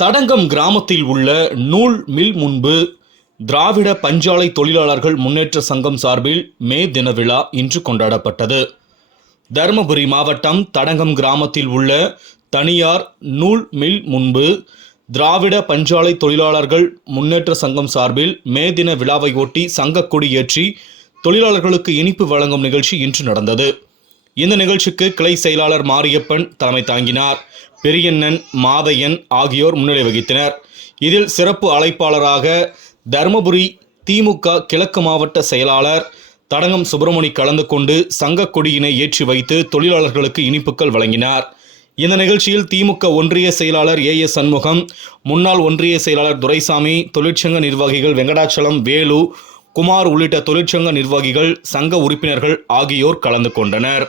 தடங்கம் கிராமத்தில் உள்ள நூல் மில் முன்பு திராவிட பஞ்சாலை தொழிலாளர்கள் முன்னேற்ற சங்கம் சார்பில் மே தின விழா இன்று கொண்டாடப்பட்டது. தருமபுரி மாவட்டம் தடங்கம் கிராமத்தில் உள்ள தனியார் நூல் மில் முன்பு திராவிட பஞ்சாலை தொழிலாளர்கள் முன்னேற்ற சங்கம் சார்பில் மே தின விழாவை ஒட்டி சங்கக் ஏற்றி தொழிலாளர்களுக்கு இனிப்பு வழங்கும் நிகழ்ச்சி இன்று நடந்தது. இந்த நிகழ்ச்சிக்கு கிளை செயலாளர் மாரியப்பன் தலைமை தாங்கினார். பெரியண்ணன் மாதையன் ஆகியோர் முன்னிலை வகித்தனர். இதில் சிறப்பு அழைப்பாளராக தருமபுரி திமுக கிழக்கு மாவட்ட செயலாளர் தடங்கம் சுப்பிரமணி கலந்து கொண்டு சங்கக் கொடியினை ஏற்றி வைத்து தொழிலாளர்களுக்கு இனிப்புகள் வழங்கினார். இந்த நிகழ்ச்சியில் திமுக ஒன்றிய செயலாளர் ஏ எஸ் சண்முகம் முன்னாள் ஒன்றிய செயலாளர் துரைசாமி தொழிற்சங்க நிர்வாகிகள் வெங்கடாச்சலம் வேலு குமார் உள்ளிட்ட தொழிற்சங்க நிர்வாகிகள் சங்க உறுப்பினர்கள் ஆகியோர் கலந்து கொண்டனர்.